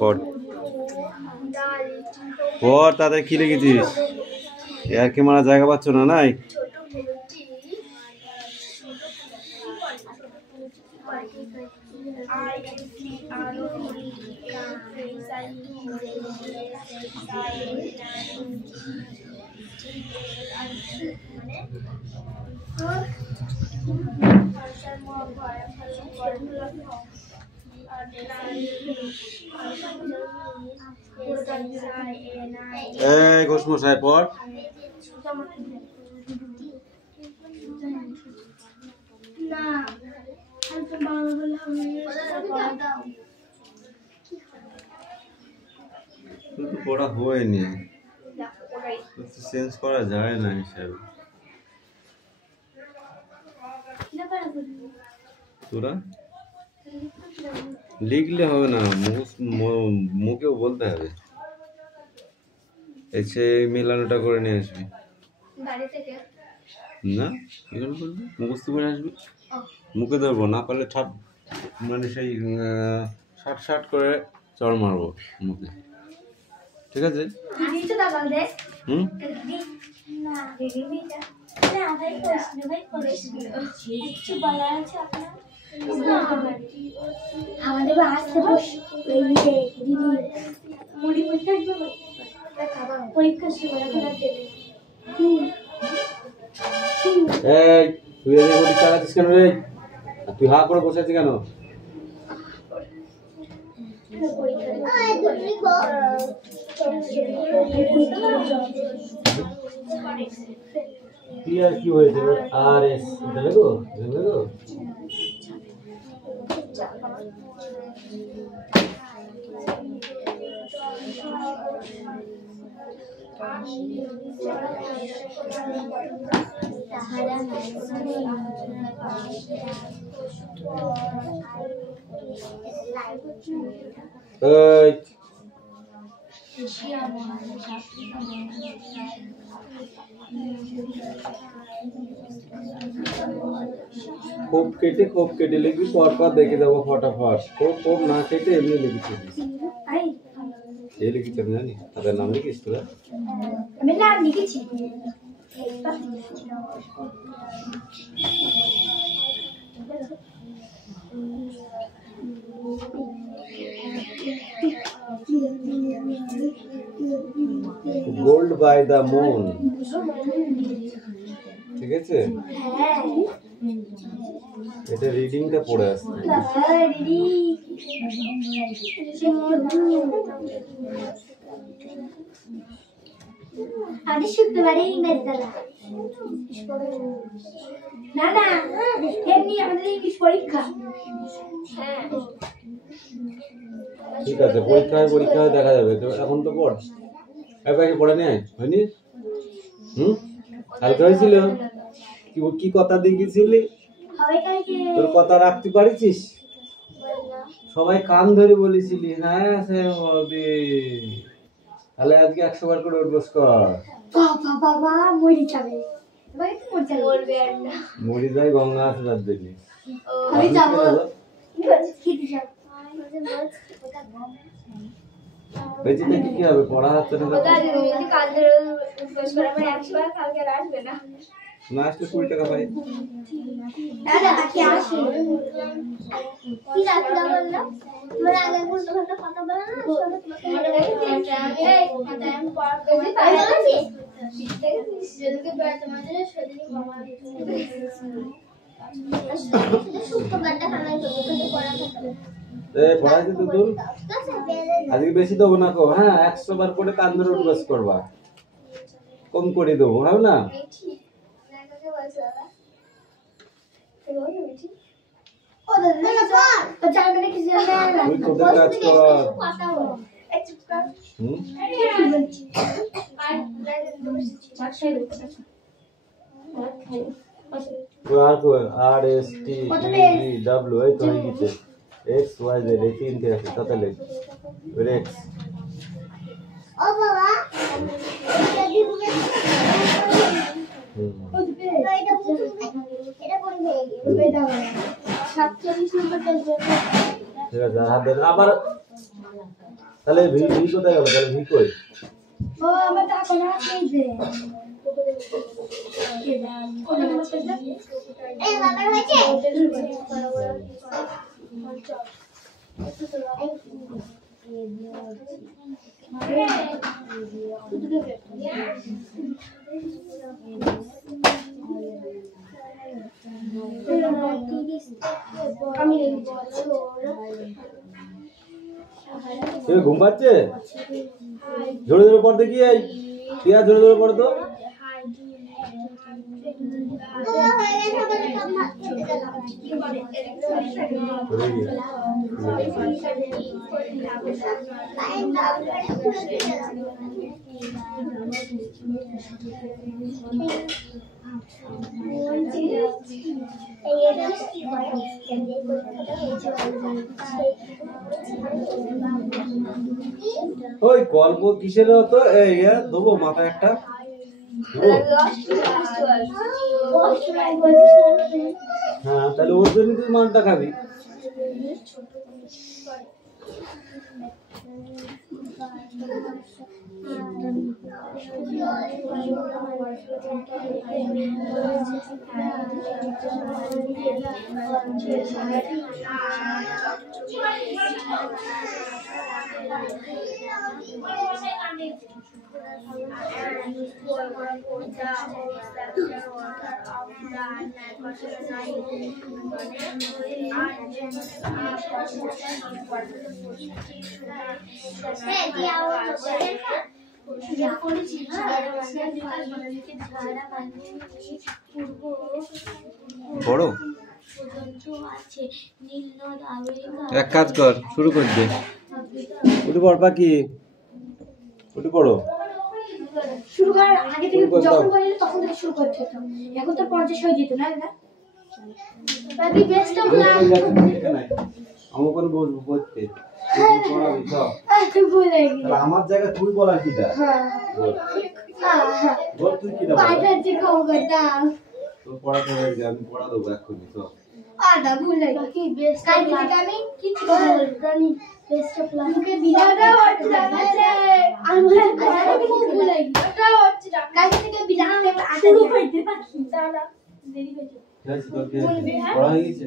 পড় পড়, তাদের কি লিখেছিস? আর কি মারা জায়গা পাচ্ছ না? নাই ঘোষমশাই পড়। পড়া হয়নি, চেঞ্জ করা যায় না হিসাবে। তোরা লিখলে হবে না, মুখেও বলতে হবে। এসে মেলানোটা করে নিয়ে আসবি না, মুখস্থ করে আসবি। মুখে ধরবো না পারলে ঠাপ, মানে সেই ষাট করে চড় মারবো মুখে, ঠিক আছে? হুম, আমাদের আসতে পরীক্ষার সময় তুই পরীক্ষা আছিস কেন রে? তুই হা করে বসে আছিস কেন? কি হয়েছে? আর এস দেবে গো, দেবে গো। খুব কেটে লিখবি, পরপর দেখে যাবো ফটাফট। খুব না কেটে এমনি লিখেছিস। এই লিখেছি আমি জানি, তাদের নাম লিখিস তোরা? আমি নাম লিখেছি। গোল্ড বাই দ্য মুন, ঠিক আছে? এটা রিডিংটা পড়ে আসছে। আদি শুক্রবারে ইংরেজি দাদা না না এমনি আমাদের ইংলিশ পরীক্ষা। ঠিক আছে, পরীক্ষায় দেখা যাবে। তো এখন তো পড়, এবার পড়ে নেয় হয়নি? কালকে হয়েছিল কি কথা দেখেছিলি? তোর কথা রাখতে পারিস? সবাই কান ধরে বলেছিলি হ্যাঁ সে হবে। তাহলে আজকে 100 বার করে উঠবস কর। বাবা মরি যাবে, মরি যায়, গঙ্গা আছে তার দিকে। আমি যাবো খেতে যাব। কি হবে? পড়া হচ্ছে না, না আসলে 20 টাকা পাই। আজকে বেশি দেবো না, হ্যাঁ 100 বার করে কান ধরে উঠবাস করবা, কম করে দেবো, হবে না? RSTUVW এই তো হয়ে গেছে। XYZ এই তিনটে আছে, তাতে লেখ Rex। ও বাবা এটা কোন ঠিক আছে হাত দেন আবার তাহলে ভি কোথায় গেল তাহলে ভি কই ও আমার টাকা না এই যে এই বাবা হয়েছে ঘুম পাচ্ছে জোরে জোরে পড় দেখি এই টিয়া জোরে জোরে পড় তো ওই গল্প কিসের হতো এই দেবো মাথায় একটা হ্যাঁ তাহলে ওর জন্য তুই মানটা খাবি বড় এক কাজ কর শুরু করে দে উঠে পড় পাখি উঠে পড়ো শুরু করার আগে থেকে যখন বলে তখন থেকে শুরু করতে হতো এখন তো 50 হয়ে যেত না দাদা বাবি বেস্ট অফ লাক আমি কোন বলবো পড়তে ভুলে গেছি তাহলে আমার জায়গা তুই বলার কিটা বল তুই কিটা বল পাইটার যে খাও দাও তো পড়াতে হয়ে যায় আমি পড়া দেবো এক্ষুনি তো আদা ভুলে গেছি বেস্ট কাল থেকে আমি কিছু কথা বলবো আমি বেস্ট অফ লাক কে বিদায়টা হচ্ছে জানাতে আমি ভুলে গেছি ওটা হচ্ছে কাল থেকে বিদায় শুরু করতে পারছি দাদা দেরি হয়ে যাবে পড়া হয়ে গেছে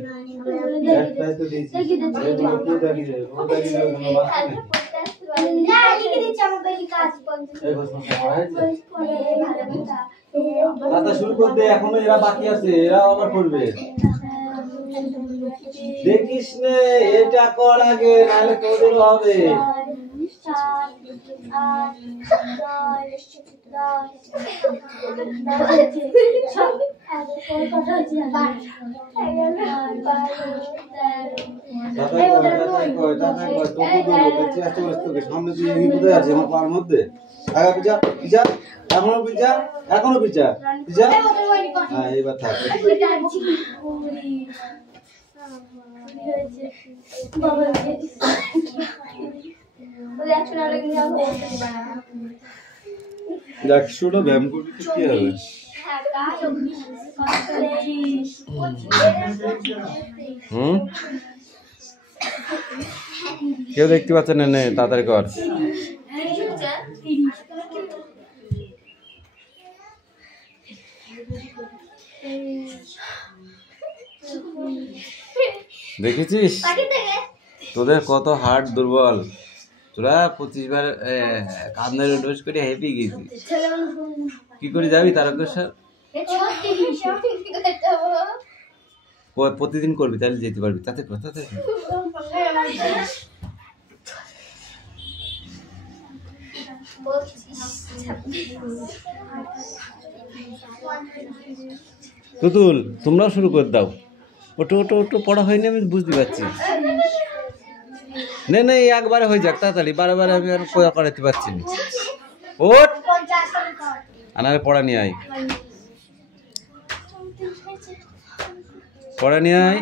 একটা তো দিয়েছি না লিখে দিচ্ছি আমার বাকি কাজ দাদা শুরু করতে এখনো এরা বাকি আছে এরা আবার পড়বে দেখিস নে এটা কর আগে নাহলে তোদেরও হবে সামনে দিয়ে কোথায় আছে আমার পার মধ্যে আগা পিছা পিছা এখনো পিছা হ্যাঁ এবার থাক একশোটা ব্যায়াম করবি তো কি হবে কেউ দেখতে পাচ্ছেন না তাড়াতাড়ি কর দেখেছিস তোদের কত হার্ট দুর্বল তোরা 25 বার কান্দার ডোজ করে হেপি গেছি কি করে যাবি তারকেশ্বর প্রতিদিন করবি তাহলে যেতে পারবি তাতে কথা তুতুল তোমরাও শুরু করে দাও ওটো ওটো ওটো পড়া হয়নি আমি বুঝতে পারছি না না একবারে হয়ে যাক তাড়াতাড়ি বারবার আমি আর কোয়া করাতে পারছি না ওট আনারে পড়া নিয়ে আয় পড়া নিয়ে আয়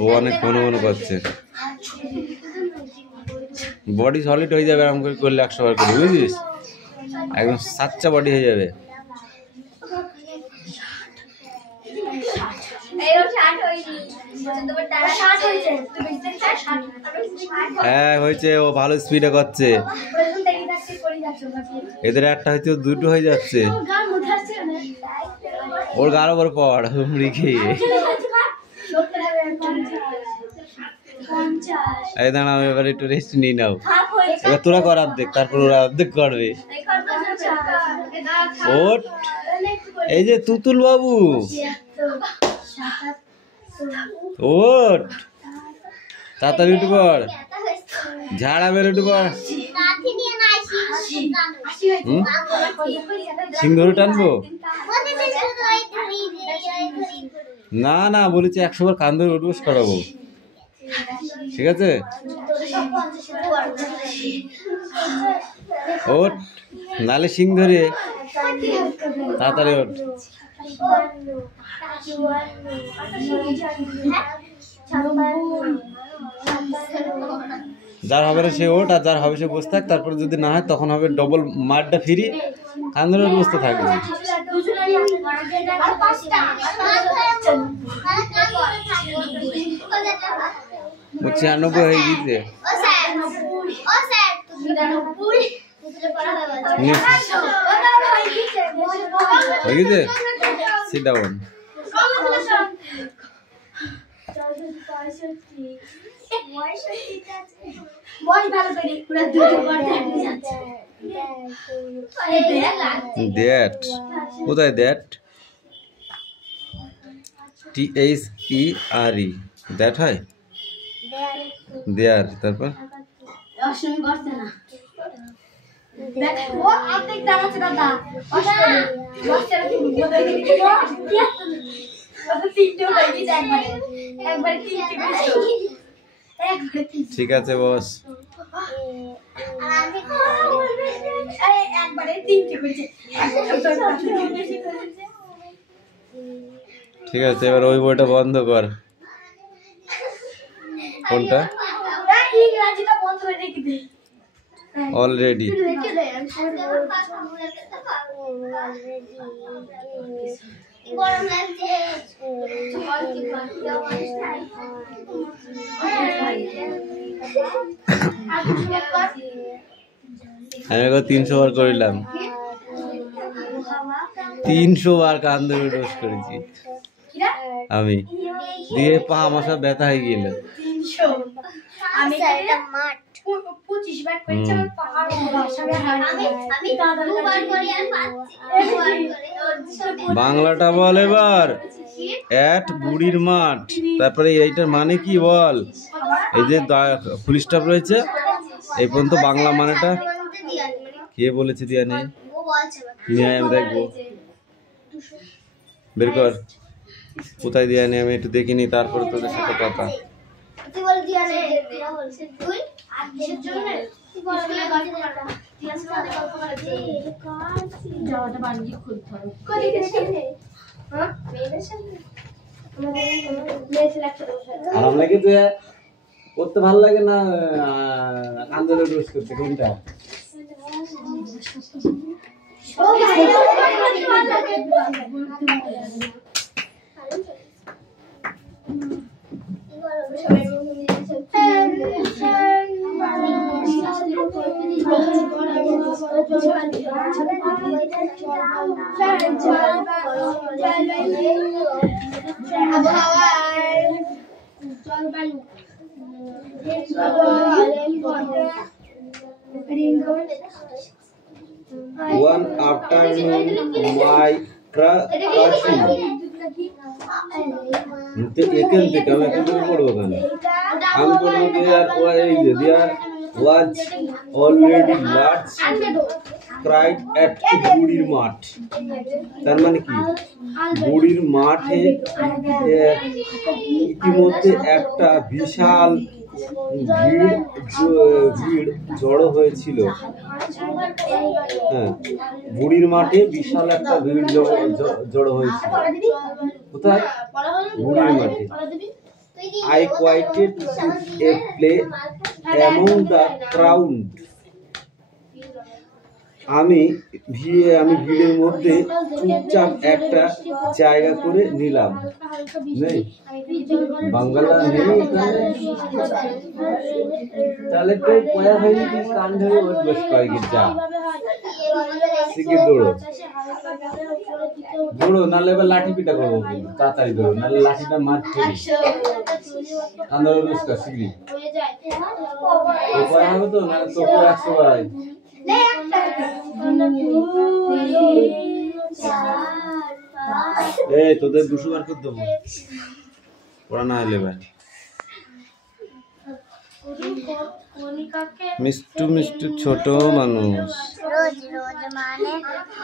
ও অনেক মনে মনে করছে বডি সলিড হয়ে যাবে এরকম করে করলে 100 বার করে বুঝিস একদম সাচ্চা বডি হয়ে যাবে হ্যাঁ হয়েছে, ও ভালো স্পিডে করছে। এদের একটা হয়তো দুটো হয়ে যাচ্ছে। ওর গার ওপর পড় রেখে। এই দাঁড়াও, এবার একটু রেস্ট নিয়ে নাও। এবার তোরা কর অর্ধেক, তারপর ওরা অর্ধেক করবে। ওট, এই যে তুতুল বাবু, ওট তাড়াতাড়ি উঠে পড়, ঝাড়া বের উঠে পড়। সিং ধরে টানবো না, না বলেছি 100 বার কান ধরে উঠবস করাবো, ঠিক আছে? ওট, নালে সিং ধরে তাড়াতাড়ি ওঠ। যার হবে না সে ওঠ, আর যার হবে সে বসে থাক। তারপর যদি না হয় তখন হবে ডবল মারটা ফিরি, কান ধরে বসতে থাকবে। 96 হয়ে গিয়েছে। হয়ে গেছে, সিট ডাউন। দ্যাট কোথায়? দ্যাট THERE, দ্যাট হয় দেয়ার। তারপর ঠিক আছে বস। ঠিক আছে, এবার ওই বইটা বন্ধ কর। কোনটা? অলরেডি। আমি 300 বার করিলাম, 300 বার কান ধরে ডোজ করেছি আমি, দিয়ে পা আমার সব ব্যথা হয়ে গেল। বাংলাটা বল এবার। এট বুড়ির মাঠ, তারপরে এইটার মানে কি বল? এই যে ফুল স্টপ রয়েছে এই পর্যন্ত বাংলা মানেটা কে বলেছে? দিয়া নেই, নিয়ে আমি দেখবো, বের কর কোথায় দিয়া নেই, আমি একটু দেখিনি, তারপরে তোদের সাথে কথা। আরাম লাগে তো করতে, ভালো লাগে না আন্দোলন রোজ করতে? কোনটা? One afternoon, my cousin. এখান থেকে আমি এখান থেকে পড়বো কেন? আমি পড়বো there was already large cried at বুড়ির মাঠ। তার মানে কি? বুড়ির মাঠে ইতিমধ্যে একটা বিশাল ভিড় জড়ো হয়েছিল। হ্যাঁ, বুড়ির মাঠে বিশাল একটা ভিড় জড়ো হয়েছিল। কোথায়? বুড়ির মাঠে। I quitted a play among the crowd. আমি ভিড়ের মধ্যে চুপচাপ একটা জায়গা করে নিলাম। নেই বাংলা নেই তাহলে তো পয়া হয়নি কি কান ধরে বস কয়েক যা শিখে দৌড়ো নাহলে এবার লাঠি পিটা করবো তাড়াতাড়ি দৌড়ো নাহলে লাঠিটা মার ঠিক কান ধরে বস কর শিখবি পয়া হবে তো নাহলে তো 100 বার এই তোদের 200 বার করে দেবো পড়া না হলে ভাই মিষ্টু মিষ্টু ছোট মানুষ রোজ রোজ মানে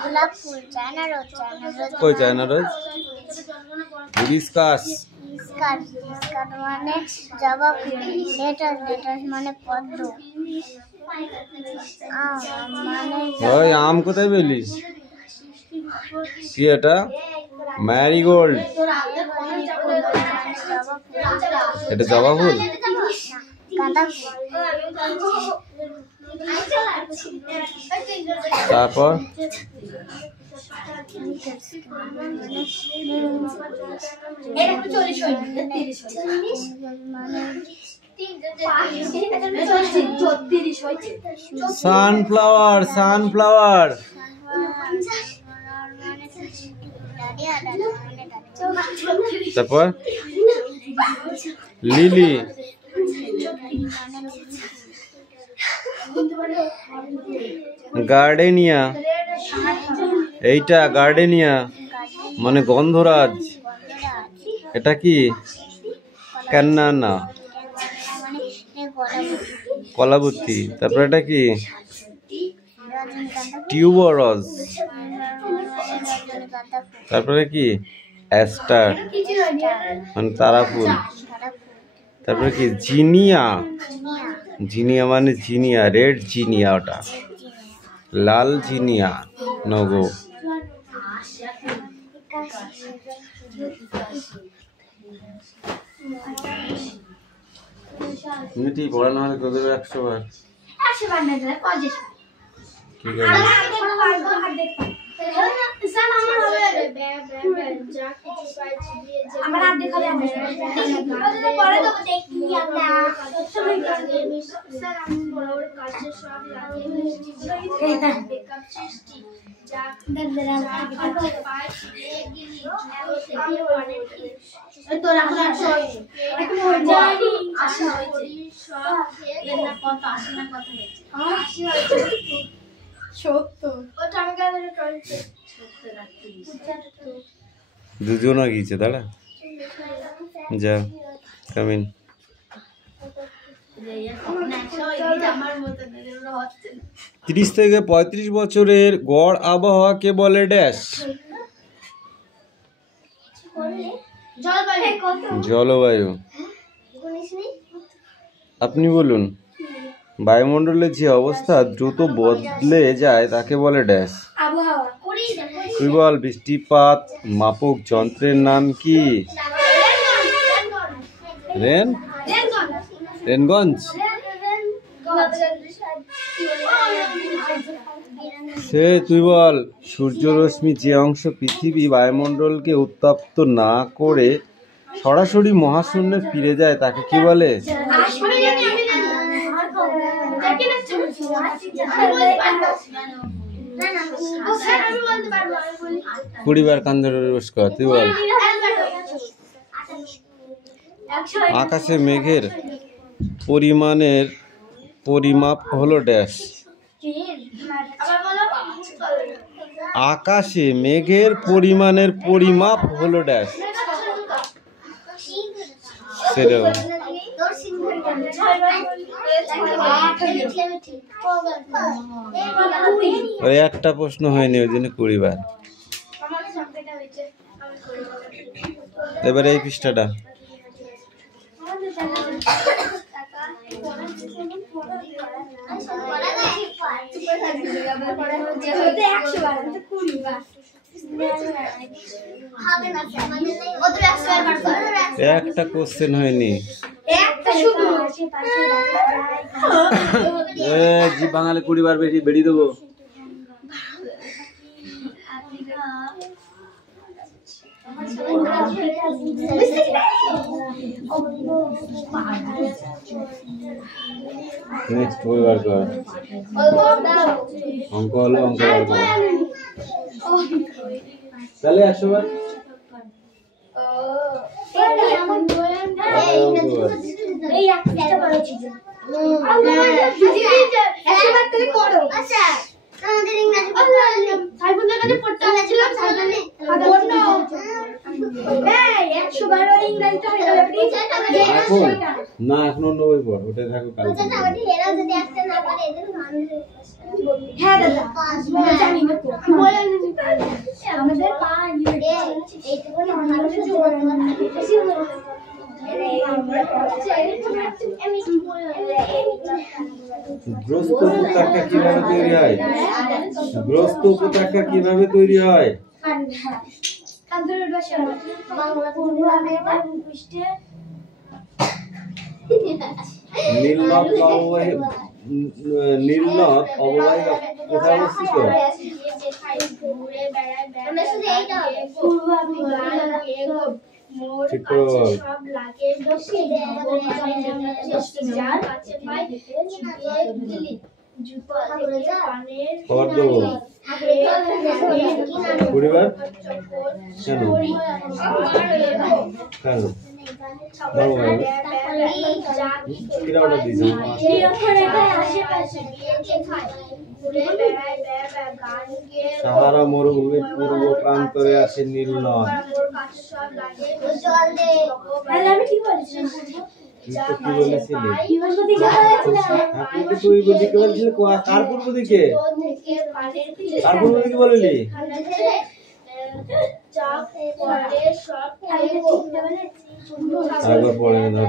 গোলাপ ফুল চায় না রোজ কই চায় না রোজ ডিসকাস মানে জবা ফুল লেটাস মানে পদ্ম ওই আম কোথায় পেলি কি এটা ম্যারিগোল্ড এটা জবা ফুল তারপর সানফ্লাওয়ার তারপর লিলি গার্ডেনিয়া এইটা গার্ডেনিয়া মানে গন্ধরাজ এটা কি কান্না না কলাবতী তারপর এটা কি টিউবরোজ তারপরে কি অ্যাস্টার মানে তারা ফুল তারপরে কি জিনিয়া মানে জিনিয়া রেড জিনিয়া ওটা লাল জিনিয়া নগো মিটি পড়ানো হলে কত 100 বার না দিলে 50 ঠিক আছে স্যার আমার হবে যা কিছু পাইছি দিয়ে আমার আর দেখালে আমি পরে তো দেখি আমরা সবসময় কাজে স্যার আমি বড় কাজে সব লাগিয়ে মিষ্টি বেকআপ সৃষ্টি যা পাই এগিয়ে আমি অনেক তো রাখুন এখন জানি আশা হয়েছে সব এর না কত আসে না কত হয়েছে আসি হয়েছে সত্য ওটা আমি গালে করতে সত্য রাখতে দুজন গিয়েছে দাঁড়া যা কামিন 30 থেকে 35 বছরের গড় আবহাওয়াকে বলে ড্যাশ জলবায়ু আপনি বলুন বায়ুমণ্ডলের যে অবস্থা দ্রুত বদলে যায় তাকে বলে ড্যাশ তুই বল বৃষ্টিপাত মাপক যন্ত্রের নাম কি রেনগঞ্জ সে তুই বল সূর্যরশ্মি যে অংশ পৃথিবী বায়ুমণ্ডলকে উত্তপ্ত না করে সরাসরি মহাশূন্যে ফিরে যায় তাকে কি বলে 20 বার কান ধরে বস কর তুই বল আকাশে মেঘের পরিমাপ হলো ড্যাশ আকাশে মেঘের পরিমাণের পরিমাপ হলো ড্যাশ সেরকম ওই একটা প্রশ্ন হয়নি ওই জন্য 20 বার এবারে এই পৃষ্ঠাটা একটা কোশ্চেন হয়নি জি বাঙালি 20 বার বেশি বেরিয়ে দেবো নেক্সট বই বার কর। অঙ্ক হলো অঙ্ক বার কর। তাহলে 100 বার এই একটা বাড়াচ্ছি করো। আচ্ছা আমাদের ইংরেজি সাইফুলের কাছে পড়তে গেছিলাম, সাইফুলে এই 112 ইংরেজিটা হয়ে গেল প্লিজ। না এখন অন্য বই পড়, ওটা থাকো কাল। আচ্ছা আমাদের হেরা যদি একটা না পারে এদের মান হ্যাঁ দাদা জানি না তো বলে আমাদের পা এইটুকু না আমাদের জোর বেশি গ্রস্ত উপত্যকা কিভাবে তৈরি হয়? গ্রস্ত উপত্যকা কিভাবে তৈরি হয়? নীলনদ অববাহিকা কোথায় অবস্থিত? পরিবার কেন কেন সাহারা মরুভূমির পূর্ব প্রান্তরে আছে নীলনদ। কি বলেছিলি? তুই দিকে বলছিলি কার পূর্ব দিকে? কার পূর্ব দিকে বলিলি? আরেকবার পড়ে ধর।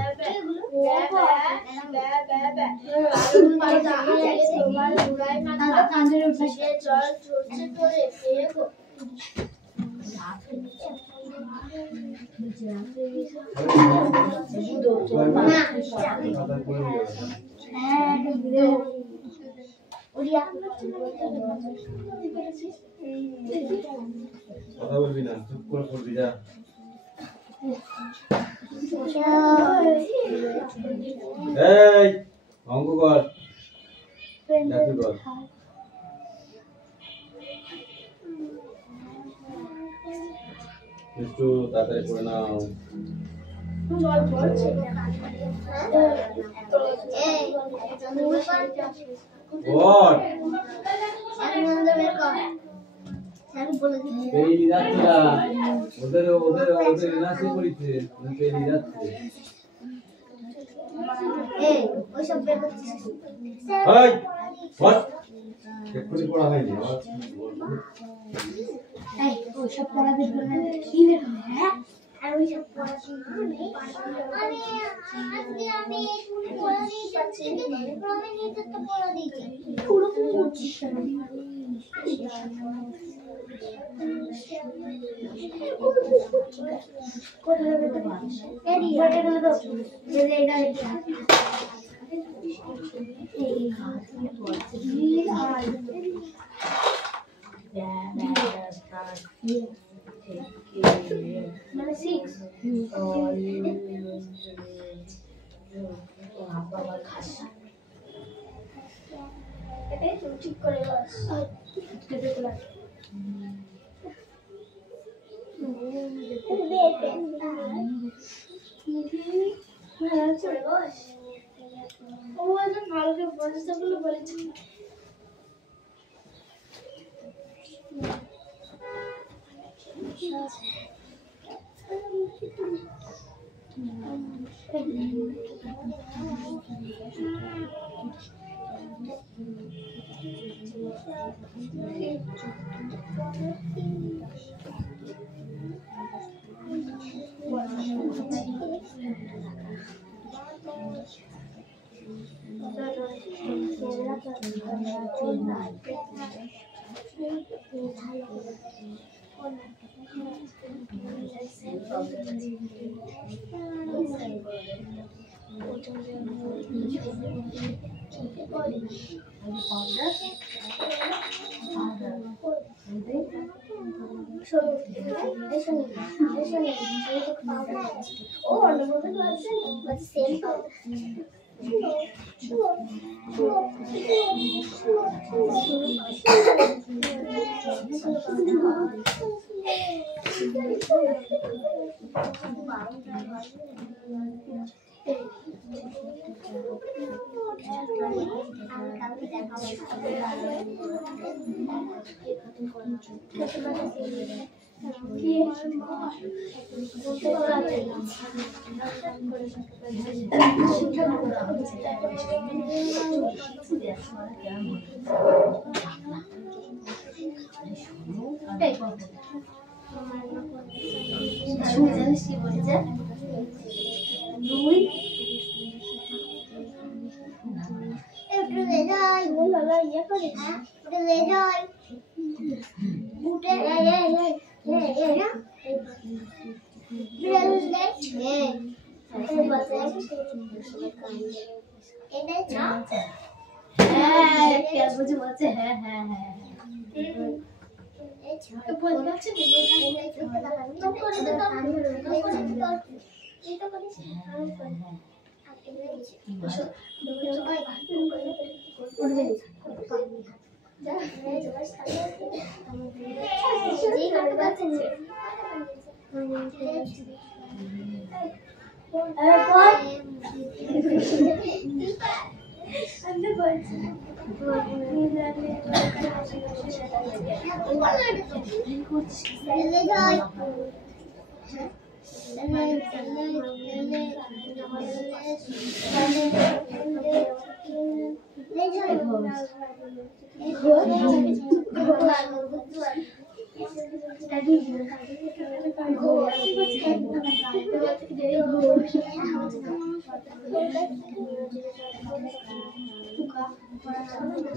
কথা বলবি না, চুপ করে পড়বি যা। এই অঙ্ক কর, জাতি কর। একটু তাড়াতাড়ি করে নাও। পড়া হয়নি ওইসব পড়া বের করলে কি বের হবে? হ্যাঁ আর ওইসব পড়াশোনা আমি পড়া দিয়ে যাচ্ছি, আমি নিজে তো পড়া দিচ্ছি পুরো করছিস কেন? কোথায় বের করছিস? এডি বলে দাও যে এটা এটা এই মানে 6 এটাই তো ঠিক করে বাস কেটে তোলা ভালো করে বস্তাগুলো বলেছি।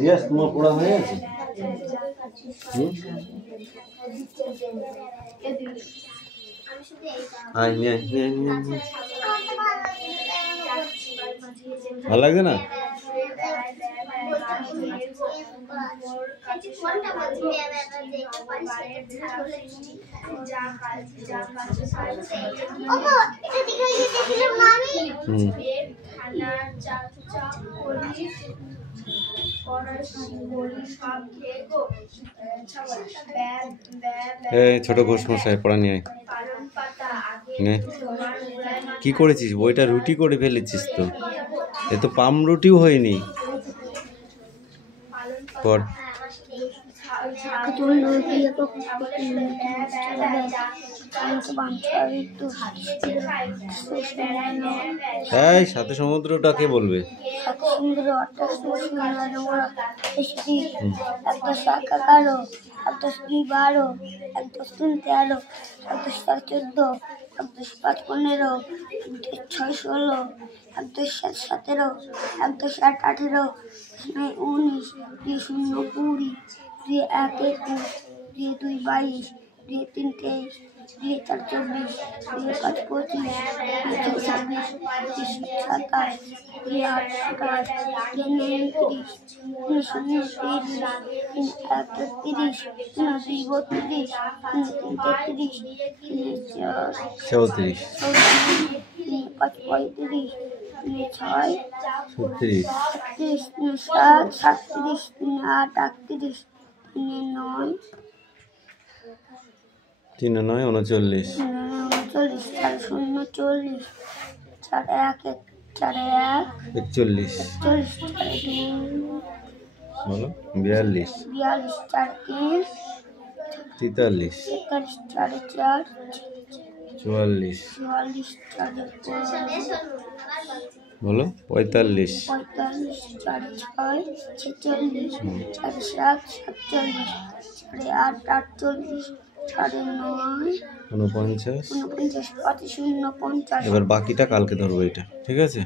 রিয়াজ তোমার পড়া হয়ে আছে? ভালো লাগছে না? ছোট ঘোষ মশাই পড়া নিয়ে কি করেছিস? বইটা রুটি করে ফেলেছিস তো, এ তো পাম রুটিও হয়নি। পড়। এই সাথে সমুদ্রটাকে বলবে। তিন নয় 39 41 বলো 42 43 44 বলো 45 49 এবার বাকিটা কালকে ধরবো এটা, ঠিক আছে?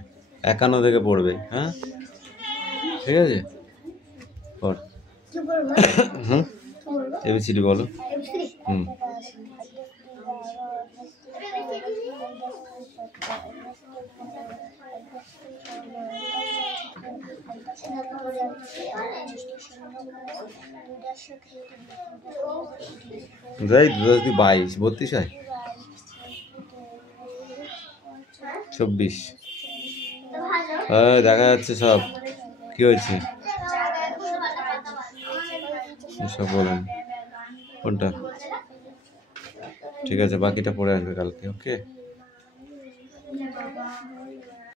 51 থেকে পড়বে, হ্যাঁ ঠিক আছে? পড়। এবিসিডি বলো। যাই 22 32 হয় 24 দেখা যাচ্ছে সব। কি হয়েছে সব বলেন কোনটা? ঠিক আছে, বাকিটা পরে আসবে কালকে। ওকে।